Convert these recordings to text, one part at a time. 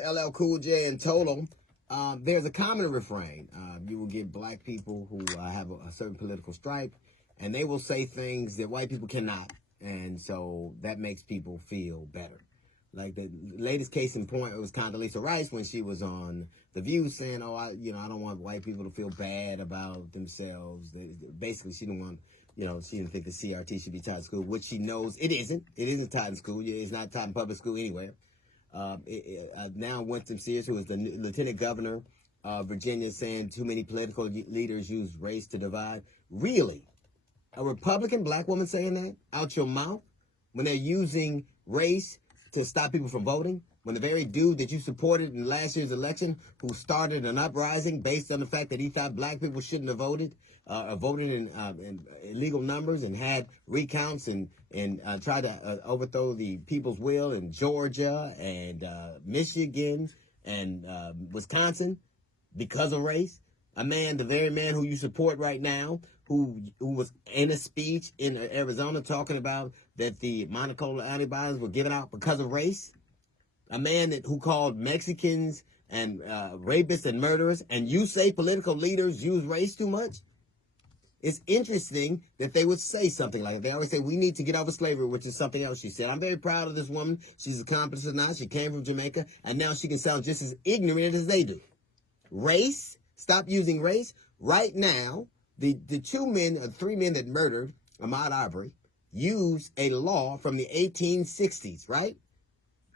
LL Cool J and Total. There's a common refrain. You will get black people who have a certain political stripe, and they will say things that white people cannot. And so that makes people feel better. Like the latest case in point, it was Condoleezza Rice when she was on The View saying, I don't want white people to feel bad about themselves. Basically, she didn't want, she didn't think the CRT should be taught in school, which she knows it isn't. It isn't taught in school. It's not taught in public school anywhere. Now Winston Sears, who is the lieutenant governor of Virginia, saying too many political leaders use race to divide. Really? A Republican black woman saying that out your mouth when they're using race to stop people from voting? When the very dude that you supported in last year's election, who started an uprising based on the fact that he thought black people shouldn't have voted, voted in illegal numbers and had recounts and tried to overthrow the people's will in Georgia and Michigan and Wisconsin because of race. The very man who you support right now, who was in a speech in Arizona talking about that the monoclonal antibodies were given out because of race. A man who called Mexicans and rapists and murderers, and you say political leaders use race too much? It's interesting that they would say something like that. They always say, we need to get over slavery, which is something else she said. I'm very proud of this woman. She's accomplished it now. She came from Jamaica, and now she can sound just as ignorant as they do. Race? Stop using race. Right now, the three men that murdered Ahmaud Arbery used a law from the 1860s, right?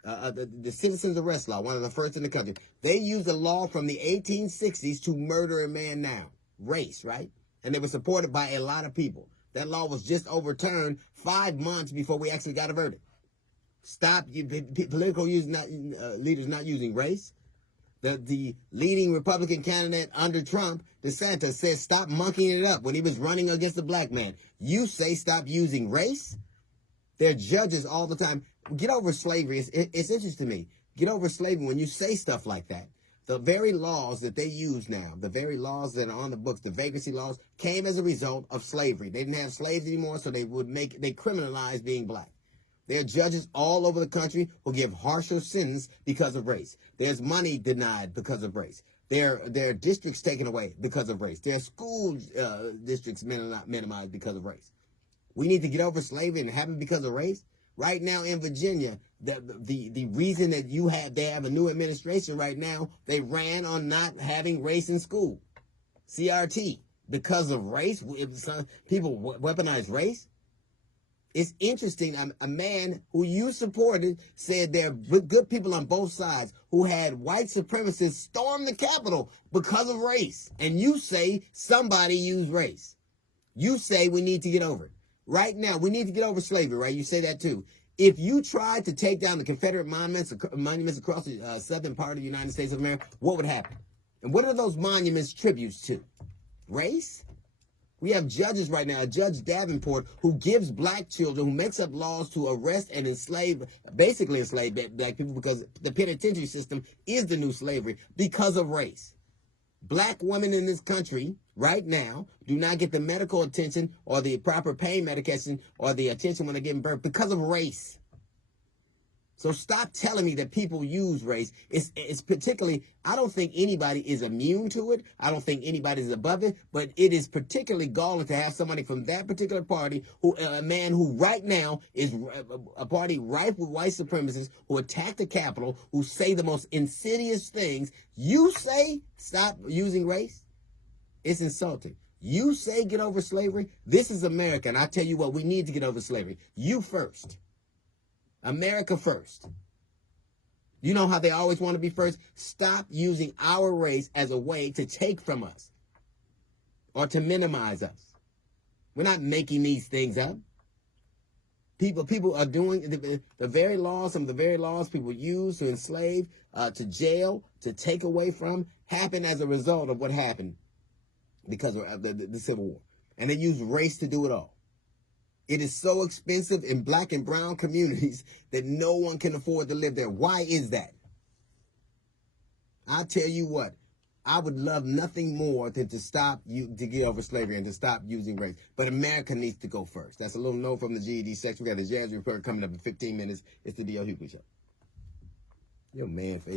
The Citizens Arrest Law, one of the first in the country. They used a law from the 1860s to murder a man now. Race, right? And they were supported by a lot of people. That law was just overturned 5 months before we actually got a verdict. Stop political leaders not using race. The leading Republican candidate under Trump, DeSantis, said stop monkeying it up when he was running against a black man. You say stop using race? They're judges all the time. Get over slavery. It's interesting to me. Get over slavery when you say stuff like that. The very laws that they use now, the very laws that are on the books, the vagrancy laws, came as a result of slavery. They didn't have slaves anymore, so they criminalized being black. There are judges all over the country who give harsher sentences because of race. There's money denied because of race. There are districts taken away because of race. There are school districts minimized because of race. We need to get over slavery and have it because of race. Right now in Virginia, the reason that they have a new administration right now, they ran on not having race in school. CRT, because of race. People weaponize race. It's interesting. A man who you supported said there are good people on both sides who had white supremacists storm the Capitol because of race. And you say somebody used race. You say we need to get over it. Right now, we need to get over slavery, right? You say that too. If you tried to take down the Confederate monuments across the southern part of the United States of America, what would happen? And what are those monuments tributes to? Race? We have judges right now, Judge Davenport, who gives black children, who makes up laws to arrest and basically enslave black people, because the penitentiary system is the new slavery because of race. Black women in this country right now do not get the medical attention or the proper pain medication or the attention when they're giving birth because of race. So stop telling me that people use race. It's particularly, I don't think anybody is immune to it. I don't think anybody is above it, but it is particularly galling to have somebody from that particular party, a man who right now is a party rife with white supremacists who attack the Capitol, who say the most insidious things. You say stop using race? It's insulting. You say get over slavery? This is America, and I tell you what, we need to get over slavery. You first. America first. You know how they always want to be first? Stop using our race as a way to take from us or to minimize us. We're not making these things up. People are doing the very laws, some of the very laws people use to enslave, to jail, to take away from, happen as a result of what happened because of the Civil War. And they use race to do it all. It is so expensive in black and brown communities that no one can afford to live there. Why is that? I'll tell you what, I would love nothing more than to get over slavery and to stop using race. But America needs to go first. That's a little note from the GED section. We got the Jazz Report coming up in 15 minutes. It's the D.L. Hughley Show. Your man face.